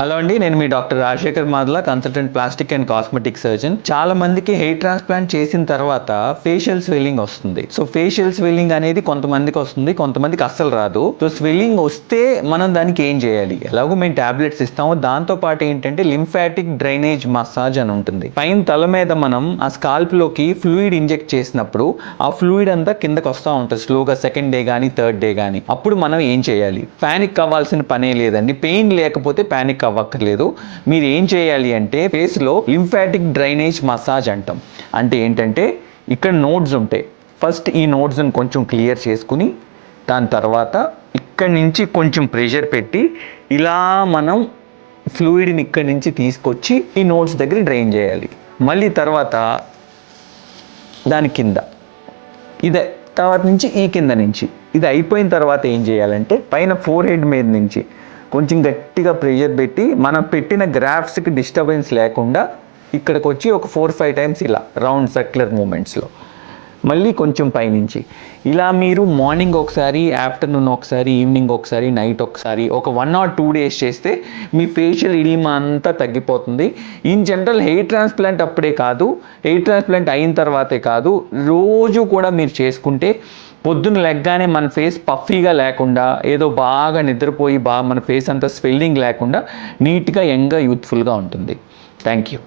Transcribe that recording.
Hello అండి, నేను మీ doctor Rajasekhar Madala, consultant plastic and cosmetic surgeon. చాలా మందికి హెయిర్ ట్రాన్స్ప్లాంట్ చేసిన తర్వాత ఫేషియల్ స్వెల్లింగ్ వస్తుంది. సో ఫేషియల్ స్వెల్లింగ్ అనేది కొంతమందికి వస్తుంది, కొంతమందికి అస్సలు రాదు. సో స్వెల్లింగ్ వస్తే మనం దానికి ఏం చేయాలి? ఎలాగో మేము టాబ్లెట్స్ ఇస్తాము, దాంతో పాటు ఏంటంటే లింఫాటిక్ డ్రైనేజ్ మసాజ్ అని ఉంటుంది. పైన తల మీద మనం ఆ స్కాల్ప్ లోకి ఫ్లూయిడ్ ఇంజెక్ట్ చేసినప్పుడు ఆ ఫ్లూయిడ్ అంతా కిందకి వస్తూ ఉంటుంది స్లోగా, సెకండ్ డే కానీ థర్డ్ డే కానీ. అప్పుడు మనం ఏం చేయాలి? పానిక్ అవ్వాల్సిన పనే లేదండి. పెయిన్ లేకపోతే పానిక్ అవ్వక్కర్లేదు. మీరు ఏం చేయాలి అంటే ఫేస్లో లింఫాటిక్ డ్రైనేజ్ మసాజ్ అంటాం. అంటే ఏంటంటే ఇక్కడ నోడ్స్ ఉంటాయి. ఫస్ట్ ఈ నోడ్స్ని కొంచెం క్లియర్ చేసుకుని దాని తర్వాత ఇక్కడి నుంచి కొంచెం ప్రెషర్ పెట్టి ఇలా మనం ఫ్లూయిడ్ని ఇక్కడి నుంచి తీసుకొచ్చి ఈ నోడ్స్ దగ్గర డ్రైన్ చేయాలి. మళ్ళీ తర్వాత దాని కింద ఇదే తర్వాత నుంచి ఈ కింద నుంచి ఇది అయిపోయిన తర్వాత ఏం చేయాలంటే పైన ఫోర్ హెడ్ మీద నుంచి కొంచెం గట్టిగా ప్రెషర్ పెట్టి మనం పెట్టిన గ్రాఫ్స్కి డిస్టర్బెన్స్ లేకుండా ఇక్కడికి వచ్చి ఒక 4-5 టైమ్స్ ఇలా రౌండ్ సర్క్యులర్ మూమెంట్స్లో మళ్ళీ కొంచెం పైనుంచి ఇలా మీరు మార్నింగ్ ఒకసారి, ఆఫ్టర్నూన్ ఒకసారి, ఈవినింగ్ ఒకసారి, నైట్ ఒకసారి ఒక 1 or 2 days చేస్తే మీ ఫేషియల్ ఇడిమా అంతా తగ్గిపోతుంది. ఇన్ జనరల్ హెయిర్ ట్రాన్స్ప్లాంట్ అప్పుడే కాదు, హెయిర్ ట్రాన్స్ప్లాంట్ అయిన తర్వాతే కాదు, రోజు కూడా మీరు చేసుకుంటే పొద్దున్న లెగ్గానే మన ఫేస్ పఫీగా లేకుండా, ఏదో బాగా నిద్రపోయి మన ఫేస్ అంతా స్వెల్లింగ్ లేకుండా నీట్గా, యంగ్గా, యూత్ఫుల్గా ఉంటుంది. Thank you.